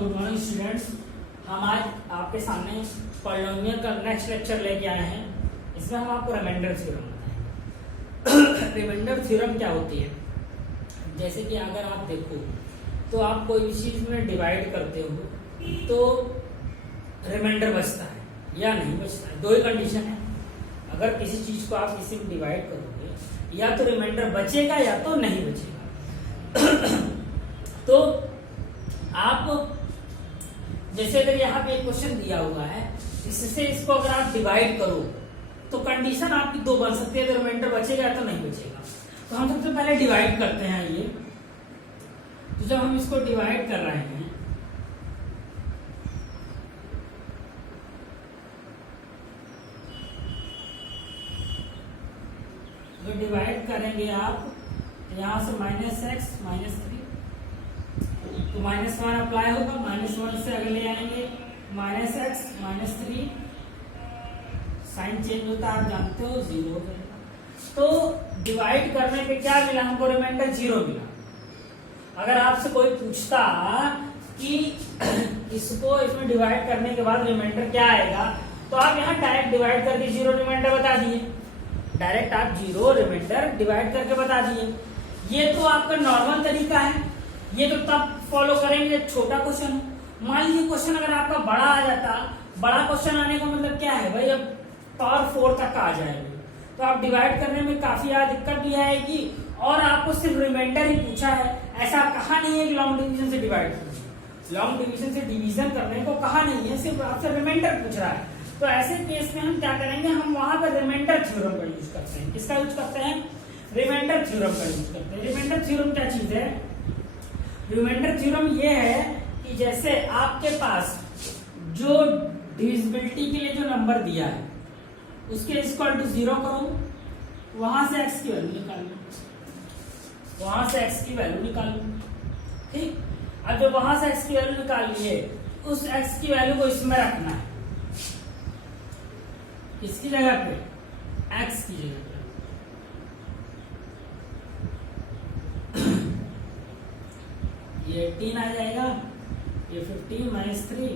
Good morning students. हम आज आपके सामने पॉलिनोमियल का नेक्स्ट लेक्चर लेके आए हैं। इसमें हम आपको रिमाइंडर थ्योरम बताएंगे। रिमाइंडर थ्योरम क्या होती है? जैसे कि अगर आप देखो तो आप कोई भी चीज में डिवाइड करते हो तो रिमाइंडर बचता है या नहीं बचता है। दो ही कंडीशन है। अगर किसी चीज को आप किसी में डिवाइड करोगे या तो रिमाइंडर बचेगा या तो नहीं बचेगा। तो आप जैसे अगर यहाँ पे एक क्वेश्चन दिया हुआ है, इससे इसको अगर आप डिवाइड करो तो कंडीशन आपकी दो बन सकती है, तो रिमाइंडर बचेगा या तो नहीं बचेगा। तो हम सबसे पहले डिवाइड करते हैं ये। तो जब हम इसको डिवाइड कर रहे हैं तो डिवाइड करेंगे आप यहां से -x -3 तो -1 अप्लाई होगा। -1 से अगले आएंगे -x -3 साइन चेंज होता है, आप जानते हो 0 हो जाएगा। तो डिवाइड करने पे क्या मिला हमको? रिमाइंडर 0 मिला। अगर आपसे कोई पूछता कि इसको इसमें डिवाइड करने के बाद रिमाइंडर क्या आएगा, तो आप यहाँ डायरेक्ट डिवाइड करके 0 रिमाइंडर बता दिए। डायरेक्ट आप 0 रिमाइंडर डिवाइड करके बता दिए। ये तो आपका नॉर्मल तरीका है। ये तो तब फॉलो करेंगे छोटा क्वेश्चन हो। मान लीजिए क्वेश्चन अगर आपका बड़ा आ जाता, बड़ा क्वेश्चन आने का मतलब क्या है भाई, अब पावर 4 तक आ जाएगी तो आप डिवाइड करने में काफी ज्यादा दिक्कत भी आएगी और आपको सिर्फ रिमाइंडर ही पूछा है। ऐसा कहा नहीं है कि लॉन्ग डिवीजन से डिवाइड कीजिए। लॉन्ग डिवीजन से डिवीजन करने को कहा नहीं है, सिर्फ आपसे रिमाइंडर पूछ रहा है। तो ऐसे केस में हम क्या करेंगे, हम वहां पर रिमाइंडर थ्योरम का यूज करते हैं। किसका यूज करते हैं? रिमाइंडर थ्योरम का यूज करते हैं। रिमाइंडर थ्योरम क्या चीज है? रिमाइंडर थ्योरम ये है कि जैसे आपके पास जो डिविजिबिलिटी के लिए जो नंबर दिया है उसके इक्वल टू 0 करो, वहां से x की वैल्यू निकाल लो, वहां से x की वैल्यू निकाल लो। ठीक, अब जब वहां से x की वैल्यू निकाल लिए, उस x की वैल्यू को इसमें रखना है। किसकी जगह पे? x की जगह पे। ये 18 आ जाएगा, ये 15 -3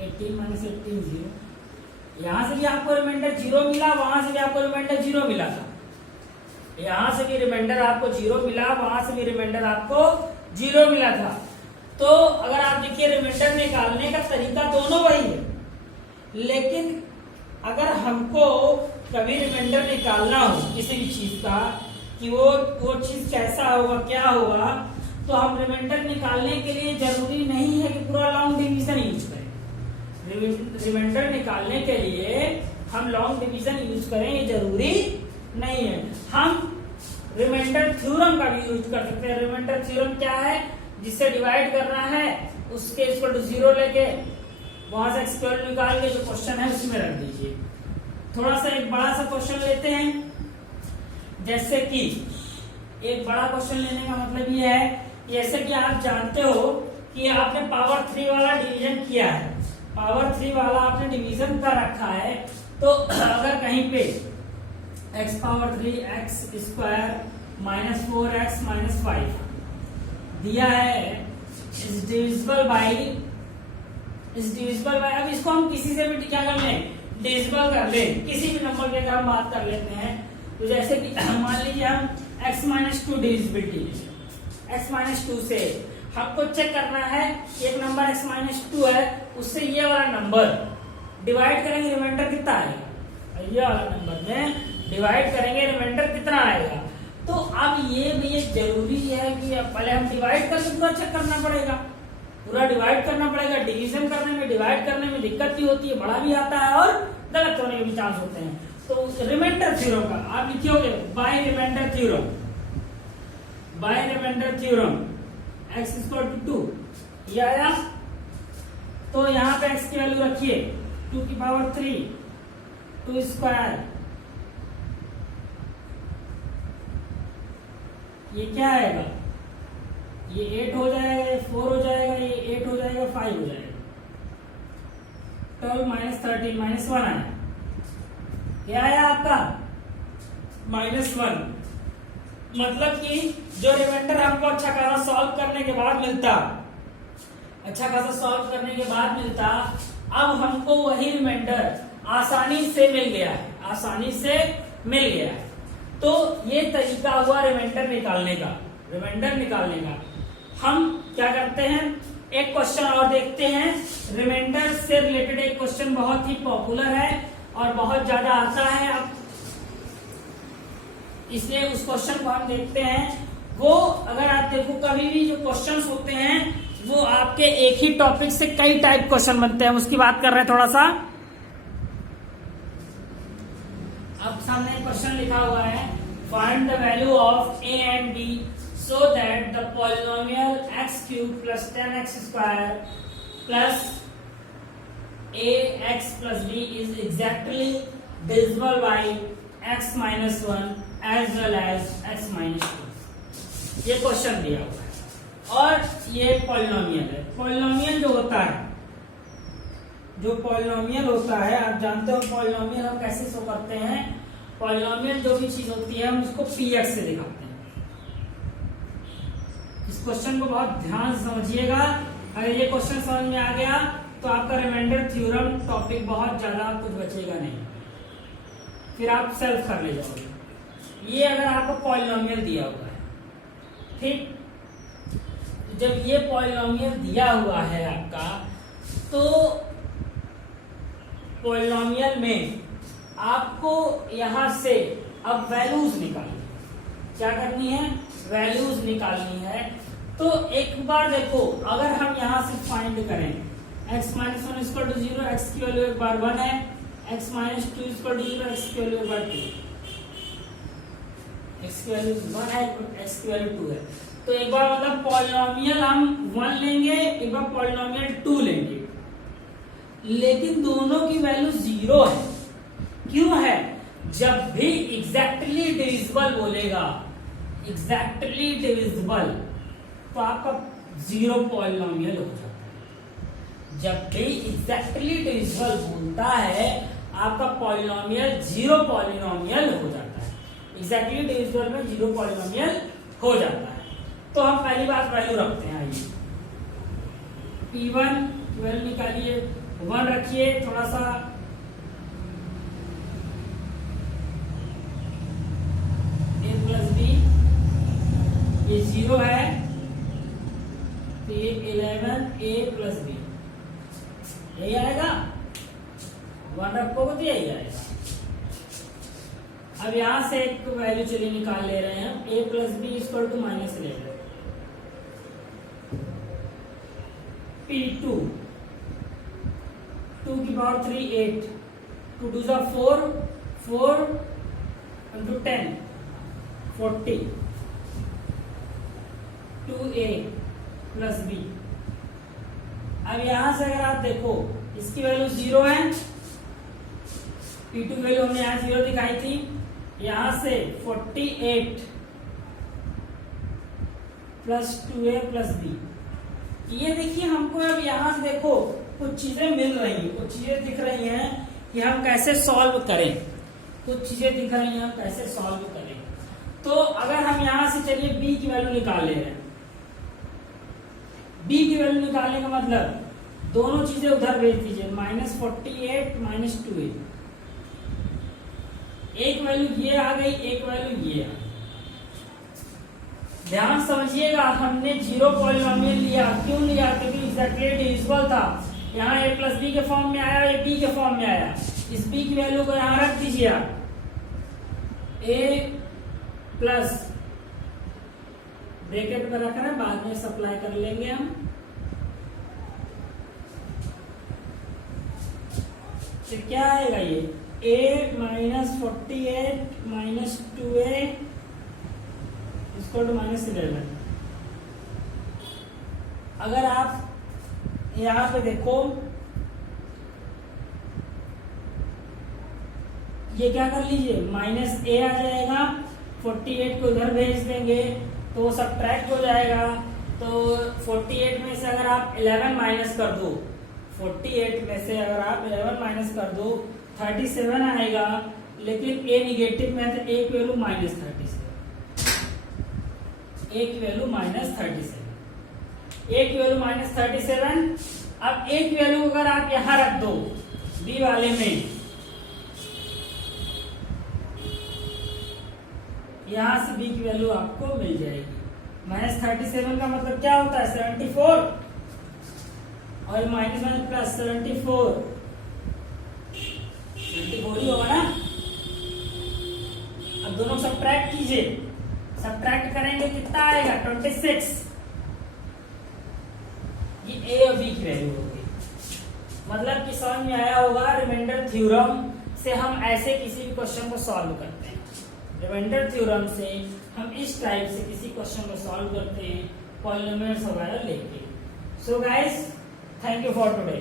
18 -18 0। यहां से भी आपको रिमाइंडर 0 मिला, वहां से भी आपको रिमाइंडर 0 मिला था। यहां से भी रिमाइंडर आपको 0 मिला, वहां से भी रिमाइंडर आपको 0 मिला था। तो अगर आप देखिए रिमाइंडर निकालने का तरीका दोनों वही है, लेकिन अगर हमको कभी रिमाइंडर निकालना हो किसी भी चीज का कि वो चीज कैसा होगा, क्या होगा, तो हम रिमाइंडर निकालने के लिए जरूरी नहीं है कि पूरा लॉन्ग डिवीजन यूज करें। रिमाइंडर निकालने के लिए हम लॉन्ग डिवीजन यूज करें ये जरूरी नहीं है। हम रिमाइंडर थ्योरम का भी यूज कर सकते हैं। रिमाइंडर थ्योरम क्या है? जिससे डिवाइड करना है उसके इक्वल टू 0 लेके वहां से x² निकाल के जो क्वेश्चन है उसमें रख दीजिए। थोड़ा सा एक बड़ा सा क्वेश्चन लेते हैं। जैसे कि एक बड़ा क्वेश्चन लेने का मतलब ये है, जैसे कि आप जानते हो कि आपने पावर 3 वाला डिवीजन किया है, पावर 3 वाला आपने डिवीजन कर रखा है। तो अगर कहीं पे x पावर 3 x² -4x -5 दिया है इज डिविजिबल बाई अब इसको हम किसी से भी क्या कर लें, डिविजिबल कर लें। किसी भी नंबर की अगर हम बात कर लेते हैं तो जैसे कि मान लीजिए हम x -2 डिविजिबिलिटी, x -2 से हमको चेक करना है कि एक नंबर x -2 है, उससे ये वाला नंबर डिवाइड करेंगे, रिमाइंडर कितना आएगा। ये वाला नंबर में डिवाइड करेंगे, रिमाइंडर कितना आएगा। तो अब ये भी एक जरूरी है कि पहले हम डिवाइड करके पूरा चेक करना पड़ेगा, पूरा डिवाइड करना पड़ेगा। डिवीजन करने में, डिवाइड करने में दिक्कत भी होती है, बड़ा भी आता है और गलत होने के भी चांस होते हैं। तो रिमाइंडर थ्योरम का आप लिखोगे by remainder theorem, by remainder theorem x = 2 ये आया। तो यहाँ पे x की वैल्यू रखिए 2 की पावर 3 2²। ये क्या आएगा? ये 8 हो जाएगा, 4 हो जाएगा, ये 8 हो जाएगा, 5 हो जाएगा। 12 -13 -1 आया। क्या आया आपका? -1। मतलब कि जो रिमाइंडर आपको अच्छा खासा सॉल्व करने के बाद मिलता अच्छा खासा सॉल्व करने के बाद मिलता, अब हमको वही रिमाइंडर आसानी से मिल गया है, आसानी से मिल गया है। तो ये तरीका हुआ रिमाइंडर निकालने का, रिमाइंडर निकालने का। हम क्या करते हैं, एक क्वेश्चन और देखते हैं। रिमाइंडर से रिलेटेड एक क्वेश्चन बहुत ही पॉपुलर है और बहुत ज्यादा आता है, अब इसलिए उस क्वेश्चन को हम देखते हैं। वो अगर आप देखो कभी भी जो क्वेश्चंस होते हैं वो आपके एक ही टॉपिक से कई टाइप क्वेश्चन बनते हैं, उसकी बात कर रहे हैं थोड़ा सा। अब सामने क्वेश्चन लिखा हुआ है, find the value of A and B so that the polynomial x cube plus 10x square plus ax plus b is exactly divisible by x minus 1 as well as x minus 2। ये question दिया हुआ है और ये polynomial है। Polynomial जो होता है, जो पॉलिनोमियल होता है, आप जानते हो पॉलिनोमियल हम कैसे शो करते हैं। पॉलिनोमियल जो भी चीज होती है हम उसको px से दिखाते हैं। इस क्वेश्चन को बहुत ध्यान से समझिएगा। अगर ये क्वेश्चन समझ में आ गया तो आपका रिमाइंडर थ्योरम टॉपिक बहुत ज्यादा कुछ बचेगा नहीं, फिर आप सेल्फ कर ले जाओगे। ये अगर आपको पॉलिनोमियल दिया हुआ है, ठीक, जब ये पॉलिनोमियल दिया हुआ है आपका, तो पॉलिनोमियल में आपको यहां से अब वैल्यूज निकालनी, क्या करनी है, वैल्यूज निकालनी है। तो एक बार देखो, अगर हम यहां से फाइंड करें x minus 1 equal to 0, x की वैल्यू एक बार 1 है, x minus 2 equal to 0, x की वैल्यू एक बार 2, x की वैल्यू 1 है, x की वैल्यू 2 है। तो एक बार मतलब पॉलिनोमियल हम 1 लेंगे, एक बार पॉलिनोमियल 2 लेंगे, लेकिन दोनों की वैल्यू 0 है। क्यों है, जब भी एग्जैक्टली डिविजिबल बोलेगा, एग्जैक्टली डिविजिबल, तो आपका 0 पॉलिनोमियल हो जाता है। जब भी एग्जैक्टली डिविजिबल बोलता है आपका पॉलिनोमियल 0 पॉलिनोमियल हो जाता है। एग्जैक्टली डिविजिबल में 0 पॉलिनोमियल हो जाता है। तो हम पहली बात वैल्यू रखते हैं। आइए P1 वैल्यू निकालिए, 1 रखिए, थोड़ा सा a प्लस बी, ये 0 है, तो ये 11a प्लस बी, यही आएगा। 1 रखोगे तो यही आएगा। अब यहां से एक वैल्यू चलिए निकाल ले रहे हैं, a plus B equal to minus 11, P2 2 की power 3 8, 2 2 4, 4 into 10 40, 2a plus B. अब यहां से अगर आप देखो इसकी वैल्यू 0 है, P2 की वैल्यू हमने यहां 0 दिखाई थी, यहां से 48 प्लस 2a प्लस बी। ये देखिए हमको अब यहां से देखो कुछ चीजें मिल रही हैं, कुछ चीजें दिख रही हैं कि हम कैसे सॉल्व करें, कुछ चीजें दिख रही हैं हम कैसे सॉल्व करें। तो अगर हम यहां से चलिए b की वैल्यू निकाल ले रहे हैं, b की वैल्यू निकालने का मतलब दोनों चीजें उधर भेज दीजिए, -48 माइनस 2a। एक वैल्यू ये आ गई, एक वैल्यू ये आ गई। ध्यान समझिएगा, हमने 0 पॉलिनोमियल लिया, क्यों लिया, क्योंकि एग्जैक्टली डिविजिबल था। यहाँ a प्लस बी के फॉर्म में आया, ये b के फॉर्म में आया। इस b की वैल्यू को यहाँ रख दीजिए आप, a प्लस ब्रैकेट में रखना, बाद में सप्लाई कर लेंगे हम। फिर क्या आएगा, ये a minus 48 minus 2a equal to minus 11। अगर आप यहां पे देखो, ये क्या कर लीजिए, माइनस a आ जाएगा, 48 को इधर भेज देंगे तो सब्ट्रैक्ट हो जाएगा। तो 48 में से अगर आप 11 माइनस कर दो, 48 में से अगर आप 11 माइनस कर दो 37 आएगा, लेकिन a निगेटिव में है तो a की वैल्यू -37, a की वैल्यू -37। ए की वैल्यू -37। अब ए की वैल्यू अगर आप यहां रख दो बी वाले में, यहां से बी की वैल्यू आपको मिल जाएगी। -37 का मतलब क्या होता है 74, और माइनस माइनस प्लस 74 ही होगा ना। अब दोनों सब्ट्रैक्ट कीजिए, सब्ट्रैक्ट करेंगे कितना आएगा 26। ये ए और बी की वैल्यू होगी। मतलब कि समझ में आया होगा, रिमाइंडर थ्योरम से हम ऐसे किसी भी क्वेश्चन को सॉल्व करते हैं। रिमाइंडर थ्योरम से हम इस टाइप से किसी क्वेश्चन को सॉल्व करते हैं, पॉलिनोमियल्स वगैरह लेके। So guys, thank you for today.